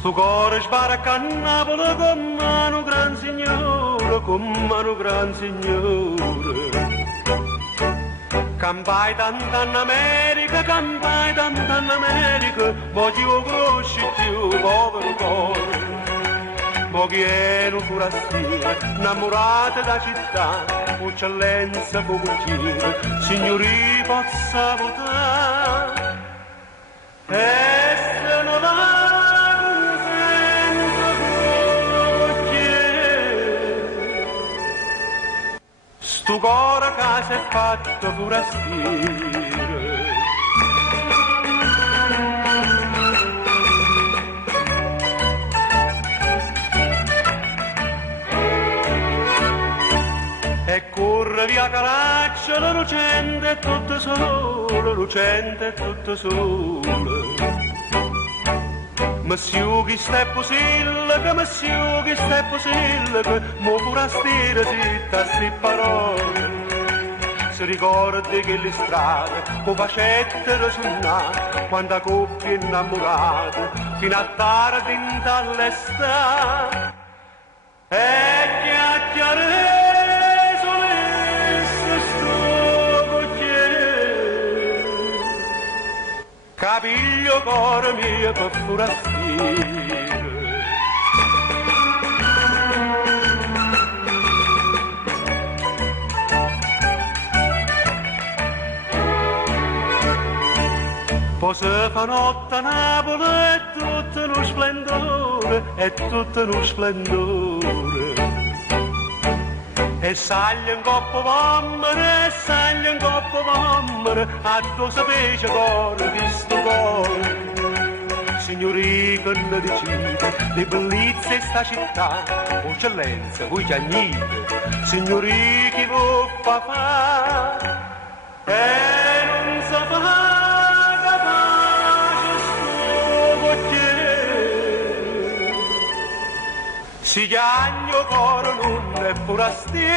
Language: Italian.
Sto cuore sbarca a Napoli con mano gran signore, con mano gran signore. Campai tanta in America, campai tanta in America, ma ti lo conosci più, povero cuore. Ma chi è un forastiero, innamorato da città, eccellenza fuggire, signori possa votare. E se non va contento perché sto cuore che si è fatto forastiero. E corre via Caraccia, la lucente è tutta sola, lucente è tutta sola. Monsieur chi sta possibile, che monsieur chi sta possibile, che mo forastiero zitta sti parole. Si ricorda che le strade, con facettero suonate, quando a coppie innamorate, fino a tardi in dall'estate. E chiacchiere capiglio cuore mio per forastiero. Poi si fa notte a Napoli, è tutto uno splendore, è tutto uno splendore. E saglia in coppa mammere, e saglia in coppa mammere, a tu sapesce cuore di sto cuore. Signori che ne decide, di bellezza in sta città, eccellenza, voi chiagnite, signori chi lo fa fare, e non sa fa capace sto cocchiere. Si chiagno cuore non è forastiero.